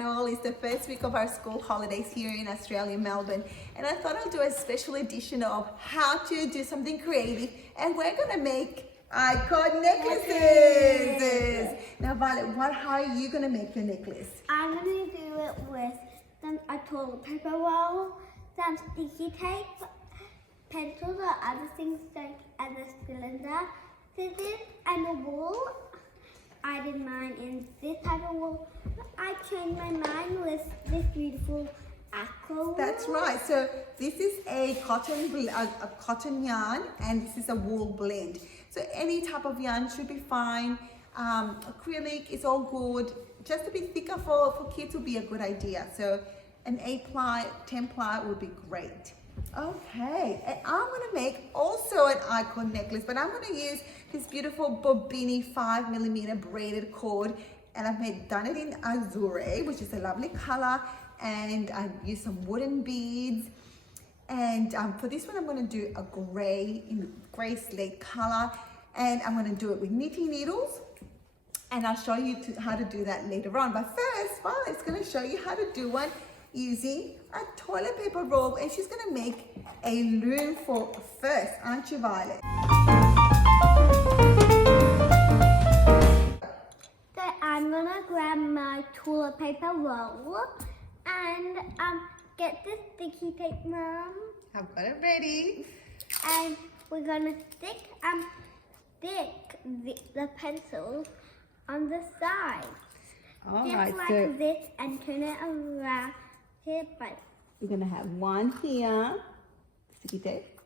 channel. It's the first week of our school holidays here in Australia, Melbourne. And I thought I'll do a special edition of how to do something creative. And we're gonna make icon necklaces. Now Violet, how are you gonna make your necklace? I'm gonna do it with a toilet paper roll, some sticky tape, pencils or other things like as a cylinder, scissors and a wool. I did mine in this type of wool. I changed my mind with this beautiful aqua wool. That's right. So this is a cotton yarn, and this is a wool blend. So any type of yarn should be fine. Acrylic is all good. Just a bit thicker for kids would be a good idea. So an 8-ply, 10-ply would be great. Okay, and I'm gonna make also an icon necklace, but I'm gonna use this beautiful Bobbiny 5mm braided cord, and I've done it in azure, which is a lovely color, and I've used some wooden beads. And for this one, I'm gonna do a gray slate color, and I'm gonna do it with knitting needles, and I'll show you how to do that later on. But first, Violet's gonna show you how to do one using a toilet paper roll, and she's gonna make a loom for first, aren't you, Violet? So I'm gonna grab my toilet paper roll and get this sticky tape, Mom. I've got it ready. And we're gonna stick the pencils on the side. All just right, like so this, and turn it around here, but we're gonna have one here, sticky tape,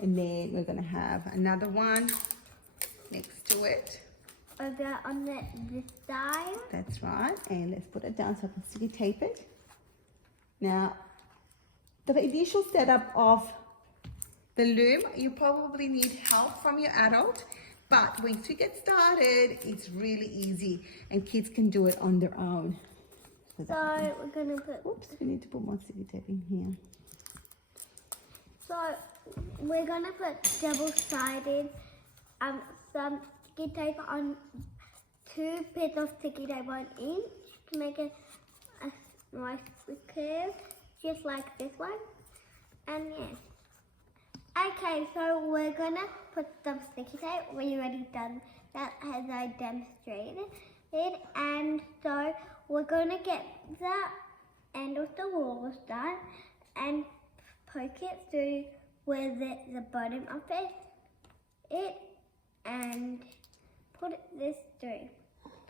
and then we're gonna have another one next to it. over on this side. That's right, and let's put it down so I can sticky tape it. Now, the initial setup of the loom, you probably need help from your adult, but once you get started, it's really easy and kids can do it on their own. So we're gonna put. Oops, we need to put more sticky tape in here. So we're gonna put double-sided some sticky tape on 2 bits of sticky tape on each to make it a nice curve, just like this one. And yes. Okay, so we're gonna put some sticky tape. We already done that as I demonstrated it, and so we're gonna get the end of the walls done and poke it through with the bottom of it and put this through.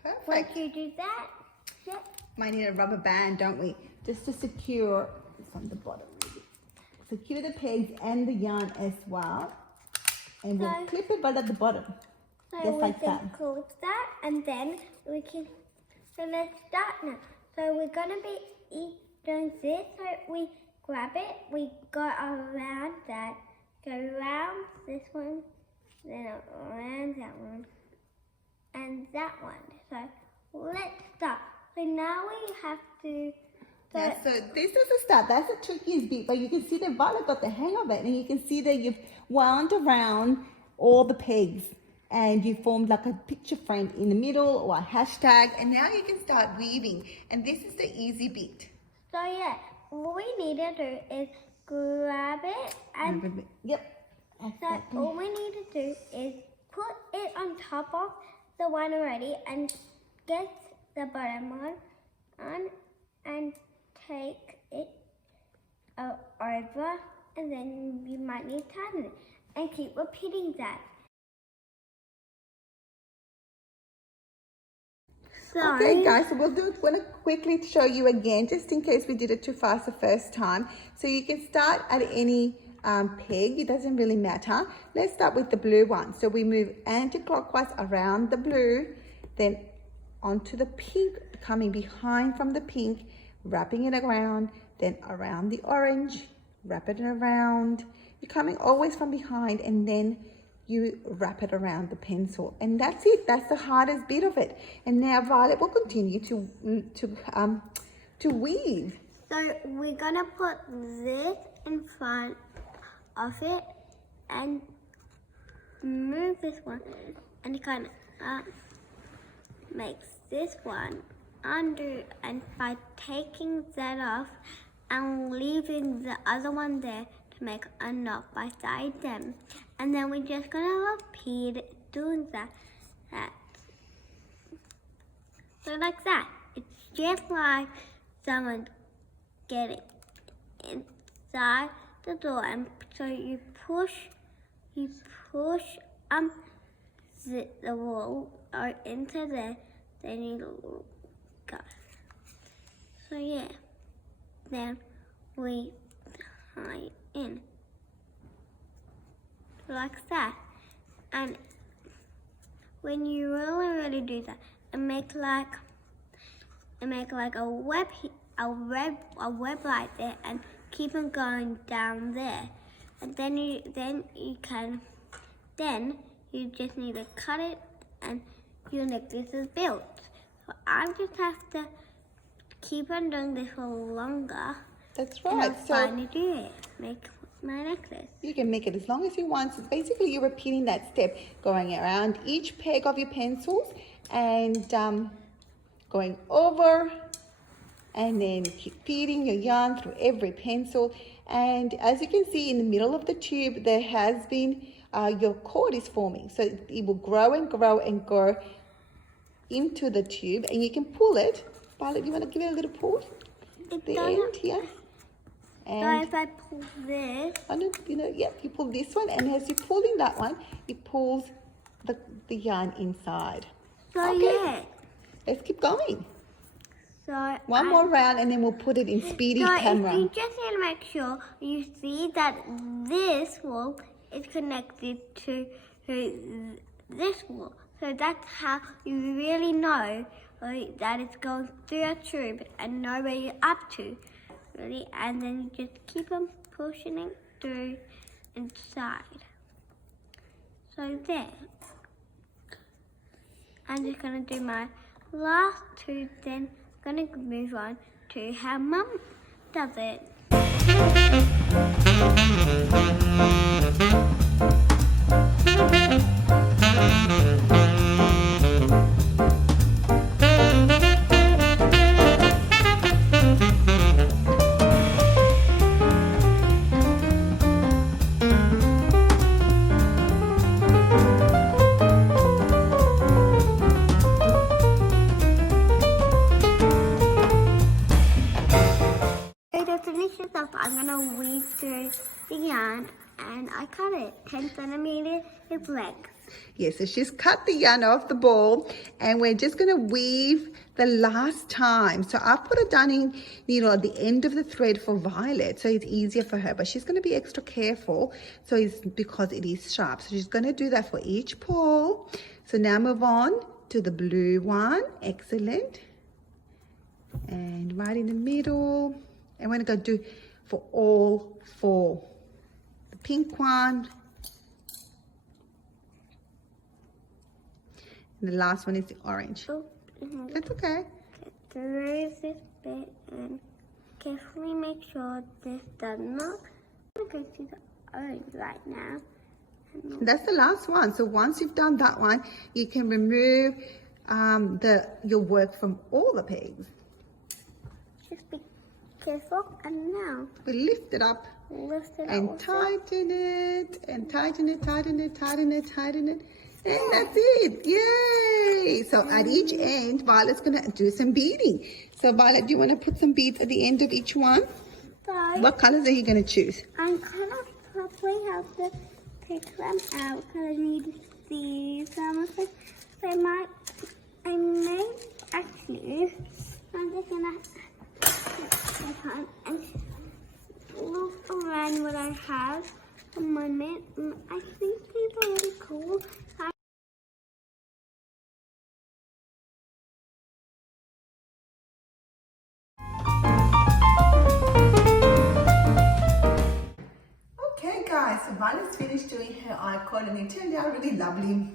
Perfect. Once you do that, Might need a rubber band, don't we? Just to secure, it's on the bottom. Secure the pegs and the yarn as well. And we'll clip it right at the bottom. So just we like can that. close that, and then we can, so let's start now. So we're gonna be doing this, so we grab it, we go around that, go around this one, then around that one, and that one. So let's start. So now we have to, So this is the start. That's the trickiest bit, but you can see that Violet got the hang of it, and you can see that you've wound around all the pegs, and you formed like a picture frame in the middle or a hashtag, and now you can start weaving, and this is the easy bit. so yeah, what we need to do is grab it, and Yep. so all we need to do is put it on top of the one already and get the bottom one on and take it over, and then you might need to tighten it and keep repeating that. So, Okay guys, so we'll want to quickly show you again, just in case we did it too fast the first time. So you can start at any peg, it doesn't really matter. Let's start with the blue one. So we move anti-clockwise around the blue, then onto the pink, coming behind from the pink, wrapping it around, then around the orange, wrap it around. You're coming always from behind, and then you wrap it around the pencil, and that's it. That's the hardest bit of it. And now Violet will continue to weave. So we're gonna put this in front of it and move this one, and it kind of makes this one undo, and by taking that off and leaving the other one there to make a knot beside them. And then we're just gonna repeat doing that. So like that. It's just like someone getting inside the door, and so you push the wall or into there, then you go. So yeah, then we tie in like that. And when you really do that, and make like a web right there, and keep on going down there, and then you just need to cut it, and your necklace is built. So I just have to keep on doing this for longer. That's right. And I'll finally do it. Make my necklace. You can make it as long as you want. So basically you're repeating that step, going around each peg of your pencils and going over, and then keep feeding your yarn through every pencil. And as you can see in the middle of the tube, there has been your cord is forming, so it will grow and grow and go into the tube, and you can pull it. Violet, you want to give it a little pull at the end here? And so if I pull this, you pull this one, and as you're pulling that one, it pulls the yarn inside. So okay. Yeah. Let's keep going. So one more round, and then we'll put it in speedy camera. You just need to make sure you see that this wall is connected to this wall. So that's how you really know that it's going through a tube and know where you're up to. Really, and then you just keep on pushing it through inside. So there. I'm just gonna do my last two, then I'm gonna move on to how Mum does it. I'm gonna weave through the yarn, and I cut it 10 centimeters with length. Yes, so she's cut the yarn off the ball, and we're just gonna weave the last time. So I've put a darning needle at the end of the thread for Violet, so it's easier for her, but she's gonna be extra careful, so it's because it is sharp. So she's gonna do that for each paw. So now move on to the blue one. Excellent. And right in the middle. And we're gonna do for all four. The pink one. And the last one is the orange. Oh, That's okay. Through this bit and carefully make sure this does not. I'm going to go to the orange right now. That's the last one. So once you've done that one, you can remove your work from all the pegs. Just be careful, and now We lift it up and tighten it, and tighten it, tighten it, tighten it, tighten it. And that's it. Yay! So at each end, Violet's going to do some beading. So Violet, do you want to put some beads at the end of each one? So What colors are you going to choose? I'm kind of probably have to pick them out because I need to see some of it. So I may actually, I'm just going to and look around what I have for a moment. I think these are really cool. Okay guys, so Violet's finished doing her icon, and it turned out really lovely.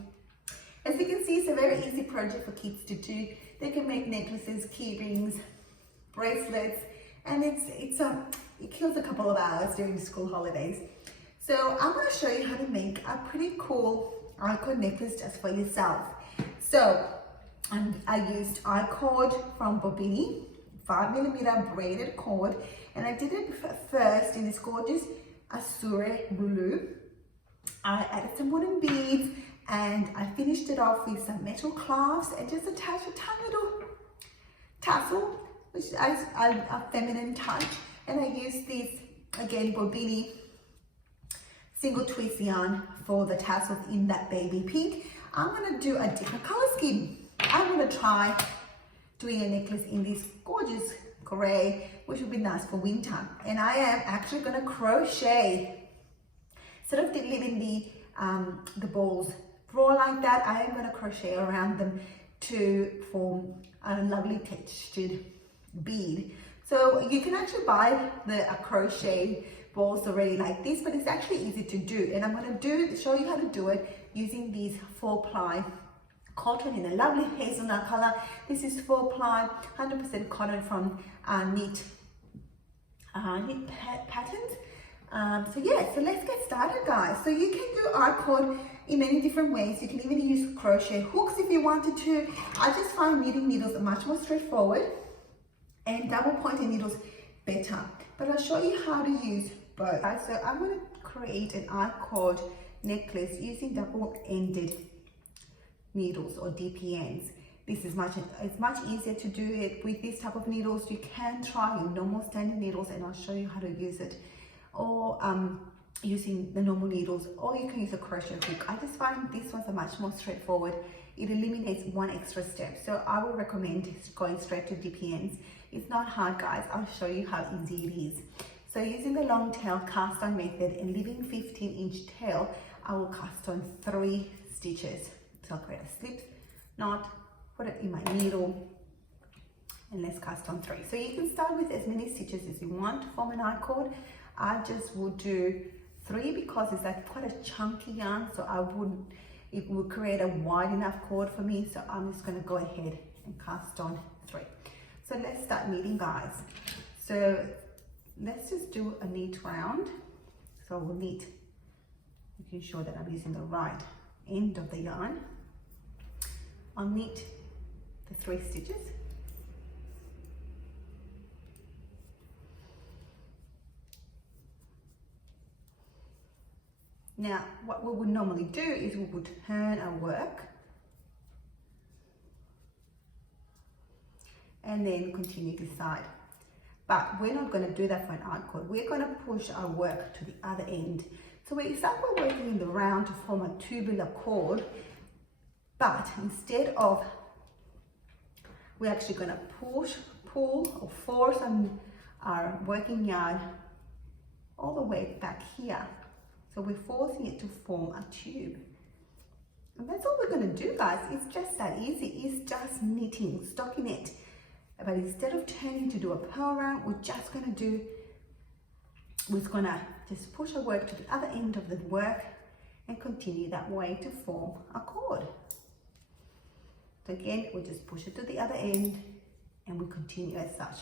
As you can see, it's a very easy project for kids to do. They can make necklaces, key rings, bracelets, and it kills a couple of hours during the school holidays. So I'm going to show you how to make a pretty cool icon necklace just for yourself. So And I used cord from Bobbiny, 5mm braided cord, and I did it first in this gorgeous azure blue. I added some wooden beads and I finished it off with some metal clasps and just attached a tiny little tassel, which is a feminine touch. And I used this, again, Bobbiny single twist yarn for the tassels in that baby pink. I'm gonna do a different color scheme. I'm gonna try doing a necklace in this gorgeous gray, which would be nice for winter. And I am actually gonna crochet. Instead of leaving the balls raw like that, I am gonna crochet around them to form a lovely textured bead. So you can actually buy the crochet balls already like this, but it's actually easy to do. And I'm gonna show you how to do it using these 4-ply cotton in a lovely hazelnut color. This is 4-ply, 100% cotton from knit patons. So yeah, so let's get started, guys. So you can do cord in many different ways. You can even use crochet hooks if you wanted to. I just find knitting needles much more straightforward and double pointed needles better. But I'll show you how to use both. So I'm going to create an cord necklace using double-ended needles or DPNs. This is it's much easier to do it with this type of needles. You can try your normal standard needles and I'll show you how to use it, or using the normal needles, or you can use a crochet hook. I just find this one's a much more straightforward. It eliminates one extra step, so I would recommend going straight to DPNs. It's not hard, guys. I'll show you how easy it is. So using the long tail cast on method and leaving 15-inch tail, I will cast on 3 stitches. So I'll create a slip knot, put it in my needle, and let's cast on 3. So you can start with as many stitches as you want to form an cord. I just would do 3 because it's like quite a chunky yarn, so it would create a wide enough cord for me. So I'm just going to go ahead and cast on 3. So let's start knitting, guys. So let's just do a knit round. So we'll knit, making sure that I'm using the right end of the yarn. I'll knit the 3 stitches. Now, what we would normally do is we would turn our work and then continue this side. But we're not going to do that for an cord. We're going to push our work to the other end. So we start working in the round to form a tubular cord, but instead of, we're actually going to pull or force on our working yarn all the way back here. So we're forcing it to form a tube. And that's all we're going to do, guys. It's just that easy. It's just knitting, stockinette. But instead of turning to do a purl round, we're just going to just push our work to the other end of the work and continue that way to form a cord. So again, we just push it to the other end and we continue as such.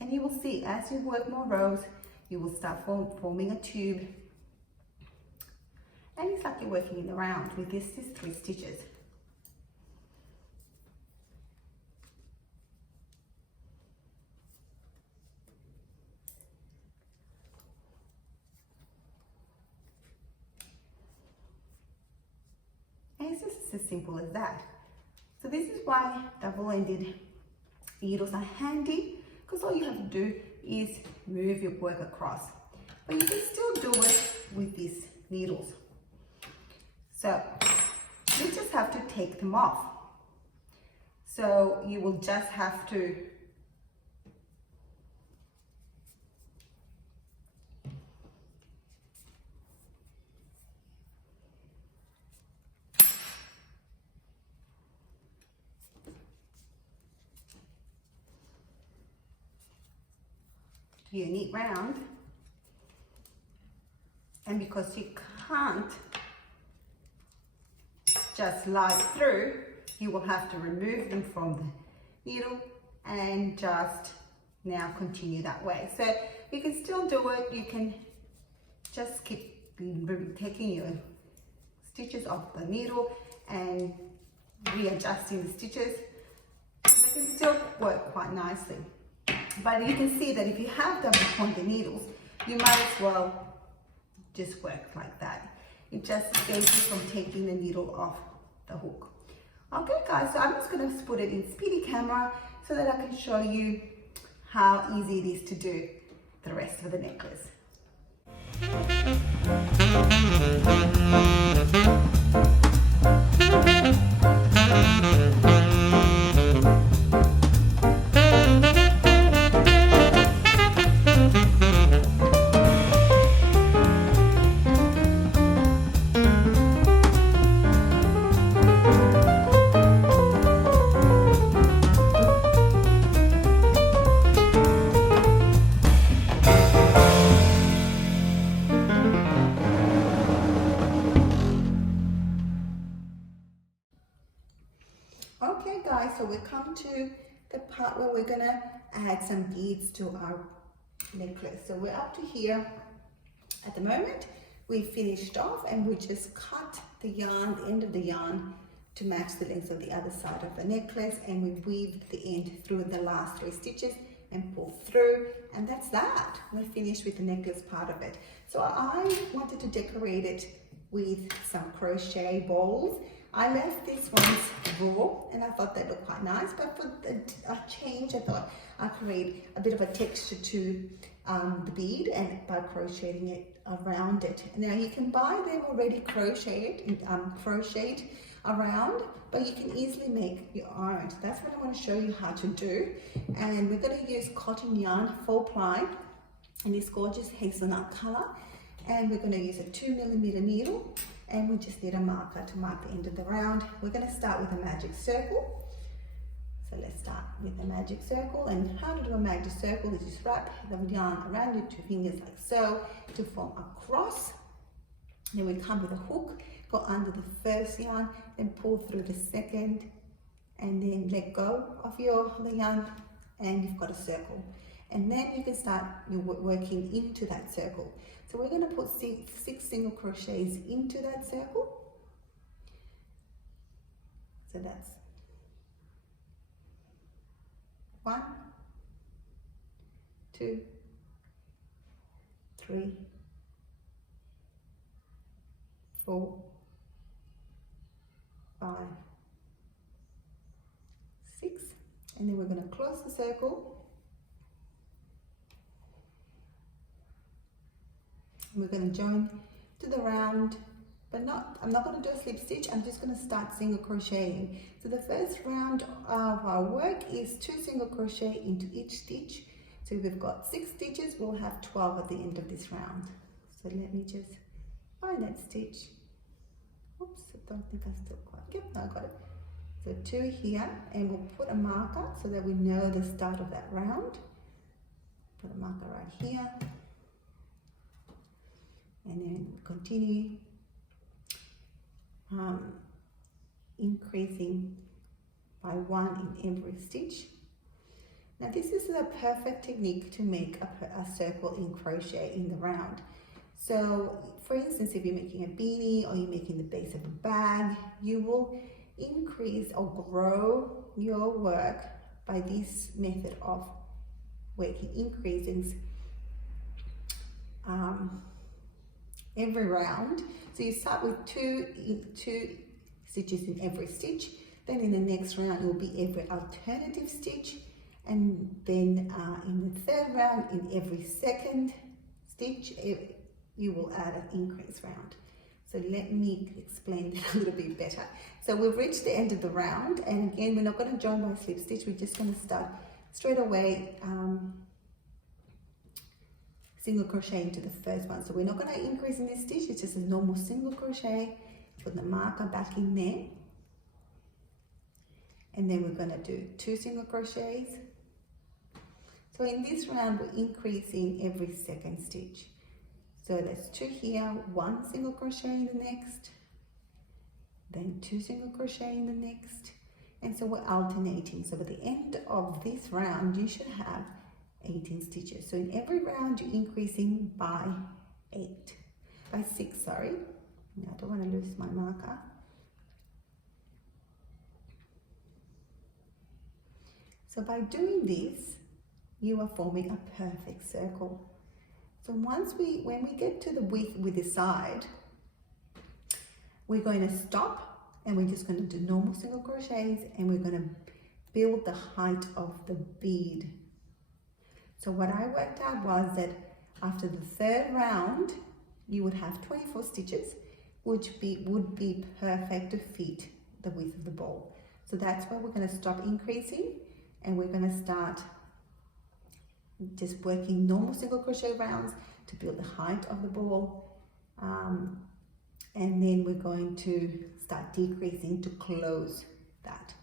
And you will see as you work more rows, you will start forming a tube. And it's like you're working in the round with these 3 stitches. And it's just as simple as that. So this is why double-ended needles are handy, because all you have to do is move your work across. But you can still do it with these needles. So you just have to take them off. So you will just have to do a neat round, and because you can't just slide through, you will have to remove them from the needle and just now continue that way. So you can still do it. You can just keep taking your stitches off the needle and readjusting the stitches. They can still work quite nicely. But you can see that if you have double pointed needles, you might as well just work like that. It just saves you from taking the needle off the hook. Okay guys, so I'm just going to put it in speedy camera so that I can show you how easy it is to do the rest of the necklace. Okay guys, so we come to the part where we're gonna add some beads to our necklace. So we're up to here at the moment. We finished off and we just cut the yarn, the end of the yarn, to match the length of the other side of the necklace, and we weaved the end through the last 3 stitches and pull through, and that's that. We're finished with the necklace part of it. So I wanted to decorate it with some crochet balls. I left these ones raw and I thought they looked quite nice, but for a change I thought I'd create a bit of a texture to the bead and by crocheting it around it. Now you can buy them already crocheted around, but you can easily make your own. So that's what I want to show you how to do. And we're going to use cotton yarn 4-ply in this gorgeous hazelnut color, and we're going to use a 2mm needle, and we just need a marker to mark the end of the round. We're going to start with a magic circle. So let's start with a magic circle, and how to do a magic circle is just wrap the yarn around your 2 fingers like so to form a cross. Then we come with a hook, go under the first yarn, then pull through the second, and then let go of the yarn, and you've got a circle. And then you can start working into that circle. So we're going to put 6 single crochets into that circle. So that's 1, 2, 3, 4, 5, 6, and then we're going to close the circle. We're going to join to the round, but I'm not going to do a slip stitch. I'm just going to start single crocheting. So the first round of our work is 2 single crochet into each stitch. So we've got 6 stitches, we'll have 12 at the end of this round. So let me just find that stitch. Oops, I don't think I still quite, yep, no, I got it. So 2 here, and we'll put a marker so that we know the start of that round. Put a marker right here. And then continue increasing by 1 in every stitch. Now this is the perfect technique to make a circle in crochet in the round. So for instance, if you're making a beanie or you're making the base of a bag, you will increase or grow your work by this method of working, increasing every round. So you start with 2 stitches in every stitch, then in the next round it will be every alternative stitch, and then in the third round, in every second stitch, you will add an increase round. So let me explain that a little bit better. So we've reached the end of the round, and again, we're not going to join by a slip stitch, we're just going to start straight away single crochet into the first one. So we're not going to increase in this stitch, it's just a normal single crochet. Put the marker back in there, and then we're going to do 2 single crochets. So in this round we're increasing every second stitch. So that's 2 here, 1 single crochet in the next, then 2 single crochet in the next, and so we're alternating. So by the end of this round you should have 18 stitches. So in every round you're increasing by 6, sorry. No, I don't want to lose my marker. So by doing this, you are forming a perfect circle. So when we get to the width we decide, we're going to stop and we're just going to do normal single crochets, and we're going to build the height of the bead. So what I worked out was that after the third round, you would have 24 stitches, which would be perfect to fit the width of the ball. So that's where we're going to stop increasing, and we're going to start just working normal single crochet rounds to build the height of the ball, and then we're going to start decreasing to close that,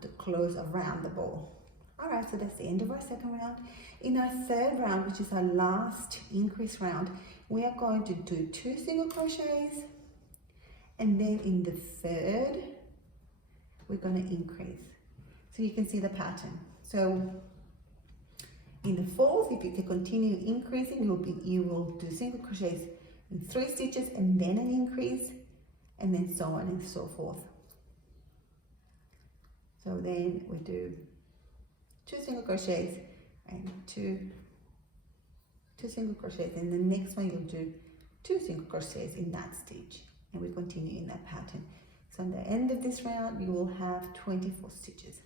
to close around the ball. All right, so that's the end of our second round. In our third round, which is our last increase round, we are going to do 2 single crochets, and then in the third we're going to increase. So you can see the pattern. So in the fourth, if you can continue increasing, you will do single crochets in 3 stitches and then an increase, and then so on and so forth. So then we do 2 single crochets and two single crochets, and the next one you'll do 2 single crochets in that stitch, and we continue in that pattern. So at the end of this round you will have 24 stitches.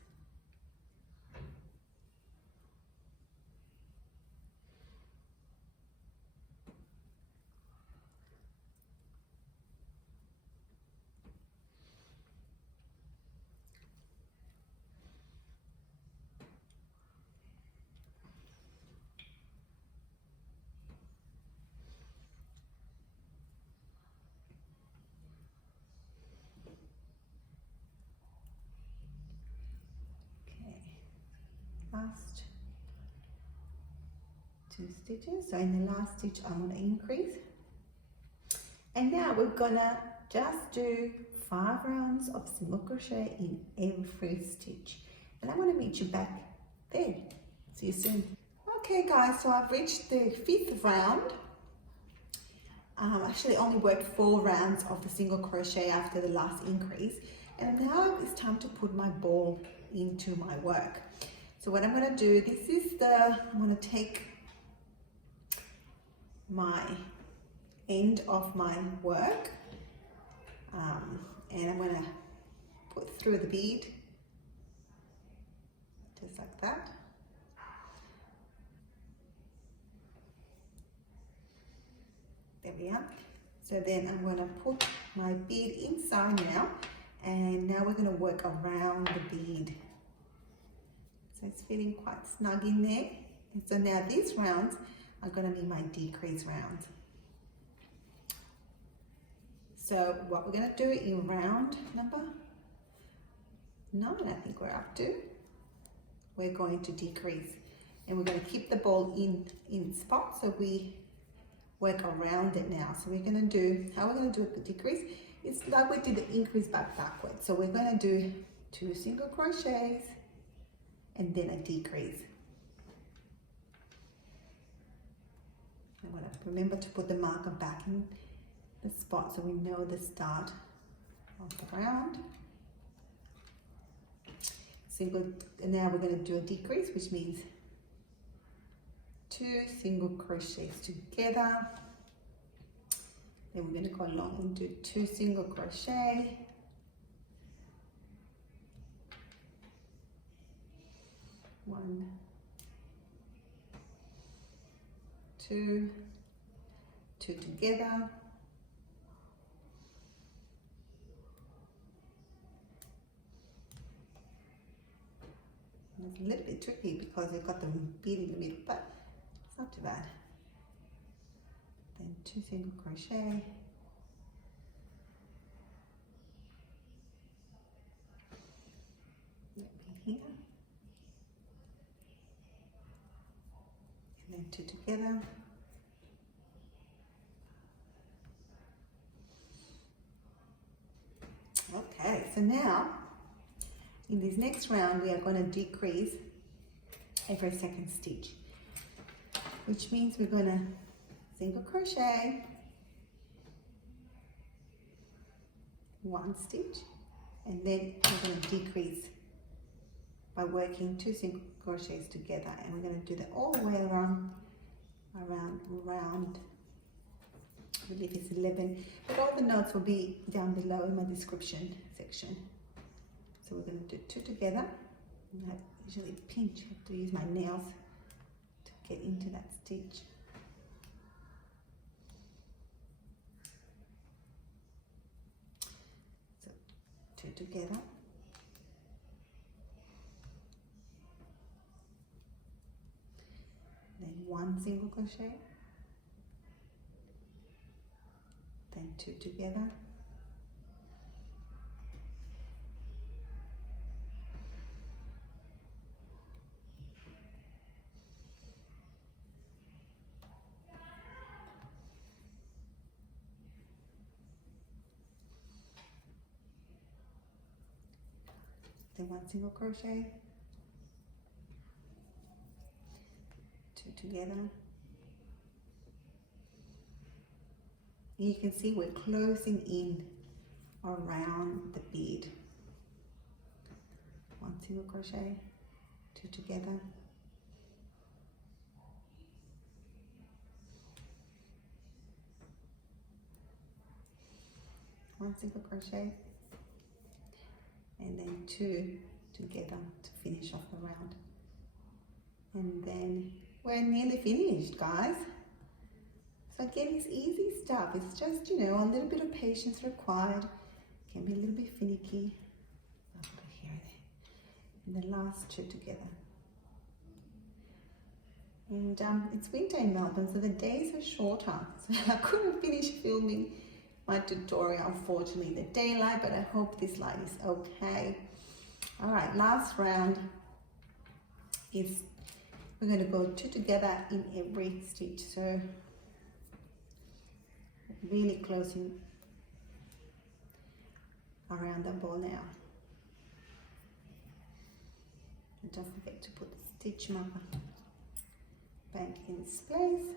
Last 2 stitches. So in the last stitch I'm going to increase, and now we're gonna just do 5 rounds of single crochet in every stitch, and I'm going to meet you back there. See you soon. Okay guys, so I've reached the 5th round. Actually only worked 4 rounds of the single crochet after the last increase, and now it's time to put my ball into my work. So what I'm going to do, I'm going to take my end of my work, and I'm going to put through the bead, just like that. There we are. So then I'm going to put my bead inside now, and now we're going to work around the bead. So it's feeling quite snug in there. And so now these rounds are going to be my decrease rounds. So what we're going to do in round number 9, I think we're up to, we're going to decrease, and we're going to keep the ball in spot, so we work around it now. So we're going to do, how we're going to do a decrease, it's like we did the increase backwards. So we're going to do 2 single crochets and then a decrease. I'm going to remember to put the marker back in the spot so we know the start of the round. And now we're going to do a decrease, which means 2 single crochets together. Then we're going to go along and do 2 single crochet. One, 2 together. It's a little bit tricky because we've got the bead in the middle, but it's not too bad. Then 2 single crochet. Here. And then 2 together. Okay, so now in this next round we are going to decrease every second stitch, which means we're going to single crochet 1 stitch, and then we're going to decrease by working 2 single crochets together, and we're going to do that all the way around. I believe it's 11, but all the notes will be down below in my description section. So we're going to do 2 together. And I usually pinch, I have to use my nails to get into that stitch. So 2 together. Then 1 single crochet. Then 2 together. Then 1 single crochet. 2 together. You can see we're closing in around the bead. 1 single crochet, 2 together. One single crochet, and then 2 together to finish off the round. And then we're nearly finished, guys. So again, it's easy stuff. It's just, you know, a little bit of patience required. Can be a little bit finicky. I'll put it here, there. And the last 2 together. And it's winter in Melbourne, so the days are shorter. So I couldn't finish filming my tutorial, unfortunately, the daylight, but I hope this light is okay. All right, last round is we're going to go 2 together in every stitch. So really closing around the ball now. And don't forget to put the stitch marker back in its place.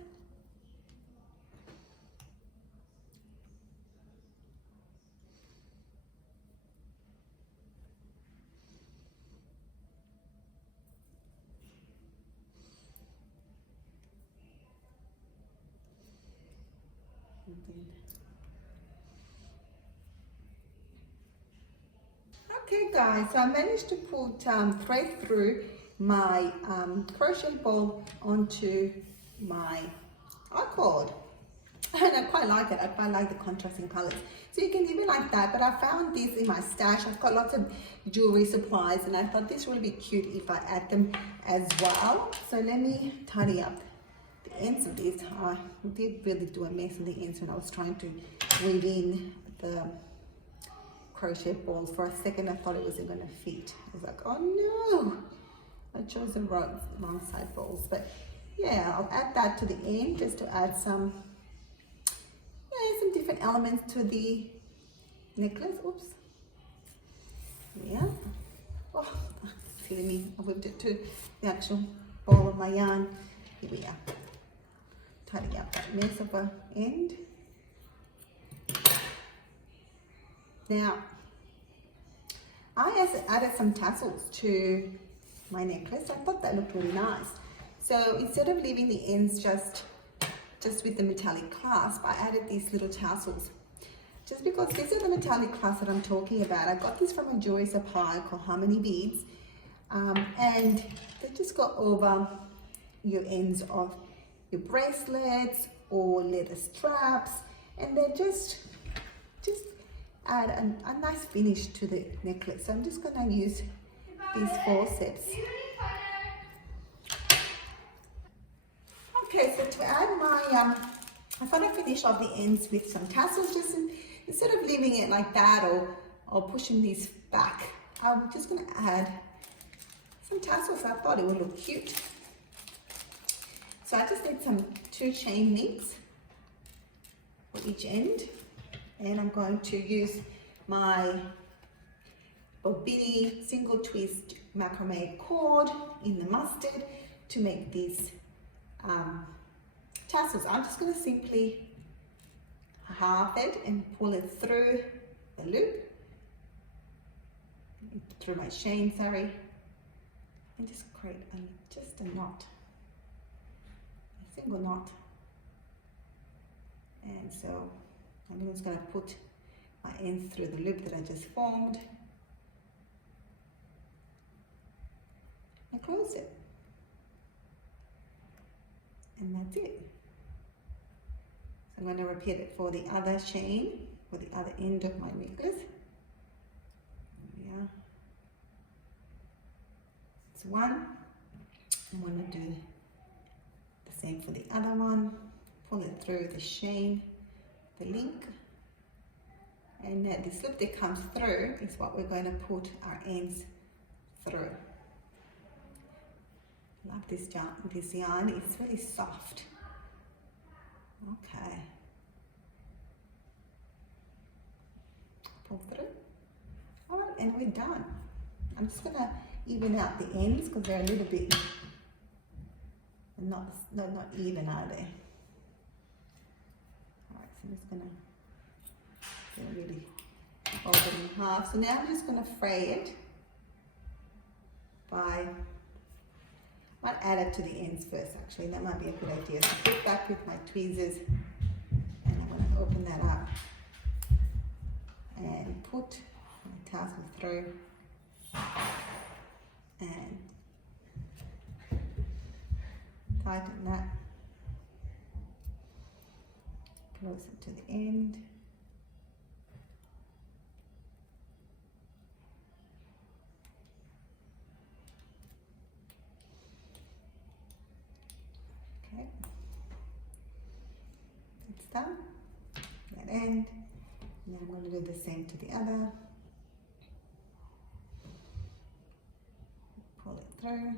Okay guys, so I managed to put thread through my crochet ball onto my cord, and I quite like it. I quite like the contrasting colors. So you can leave it like that, but I found this in my stash. I've got lots of jewelry supplies, and I thought this would be cute if I add them as well. So let me tidy up the ends of this. I did really do a mess on the ends when I was trying to weave in the crochet balls. For a second I thought it wasn't going to fit. I was like, oh no, I chose the wrong side balls. But yeah, I'll add that to the end just to add some different elements to the necklace. Oops. Yeah. Oh, silly me. I whipped it to the actual ball of my yarn. Here we are. Tidying up that mess of an end. Now, I added some tassels to my necklace. I thought that looked really nice. So instead of leaving the ends just with the metallic clasp, I added these little tassels. Just because these are the metallic clasps that I'm talking about. I got this from a jewelry supplier called Harmony Beads. And they just go over your ends of your bracelets or leather straps. And they just add a nice finish to the necklace. So I'm just going to use these forceps. Okay, so to add my, I thought I'd finish off the ends with some tassels, just instead of leaving it like that or pushing these back. I'm just going to add some tassels. I thought it would look cute. So I just need some 2 chain links for each end. And I'm going to use my Bobbiny single twist macrame cord in the mustard to make these tassels. I'm just going to simply half it and pull it through the loop, through my chain, sorry, and just create just a knot, a single knot. And so I'm just going to put my ends through the loop that I just formed and close it. And that's it. So I'm going to repeat it for the other chain, for the other end of my necklace. There we are. It's one. I'm going to do the same for the other one. Pull it through the chain, the link. And this loop that comes through is what we're going to put our ends through. Love this yarn, it's really soft. Okay. Pull through. All right, and we're done. I'm just gonna even out the ends because they're a little bit not even, are they? All right, so I'm just gonna really fold it in half. So now I'm just gonna fray it by. Might add it to the ends first, actually. That might be a good idea. So put back with my tweezers, and I'm going to open that up and put my tassel through and tighten that closer to the end. Okay, it's done, that end, and then I'm going to do the same to the other. Pull it through.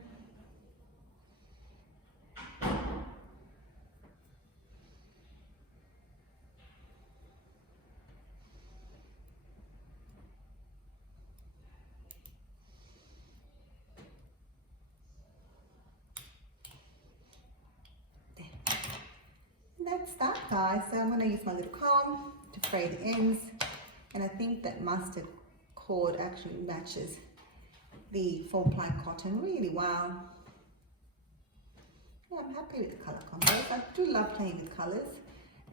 That's that, guys. So I'm going to use my little comb to fray the ends, and I think that mustard cord actually matches the 4-ply cotton really well. Yeah, I'm happy with the colour combos. I do love playing with colours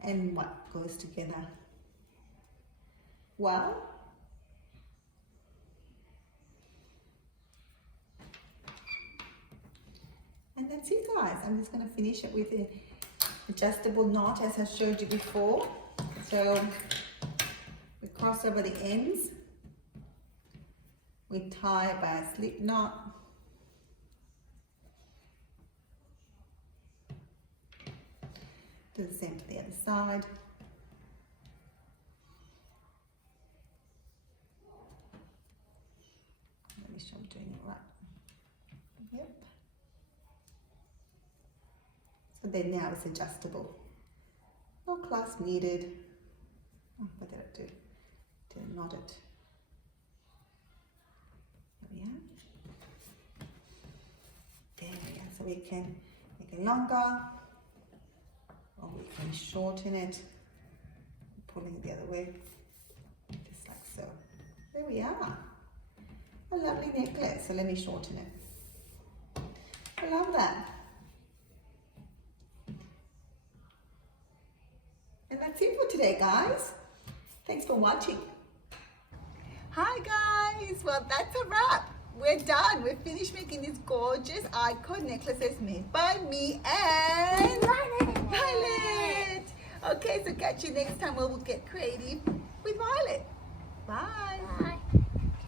and what goes together well. And that's it, guys. I'm just going to finish it with an adjustable knot as I showed you before. So we cross over the ends, we tie by a slip knot, do the same to the other side. Let me show I'm doing it right. Yep. So then now it's adjustable. No clasp needed. Oh, what did I do? Didn't knot it. There we are. There we are. So we can make it longer, or we can shorten it, pulling it the other way, just like so. There we are. A lovely necklace. So let me shorten it. I love that. And that's it for today, guys. Thanks for watching. Hi guys, well that's a wrap. We're done. We're finished making these gorgeous icon necklaces made by me and Violet. Okay, so catch you next time where we'll get creative with Violet. Bye. Bye.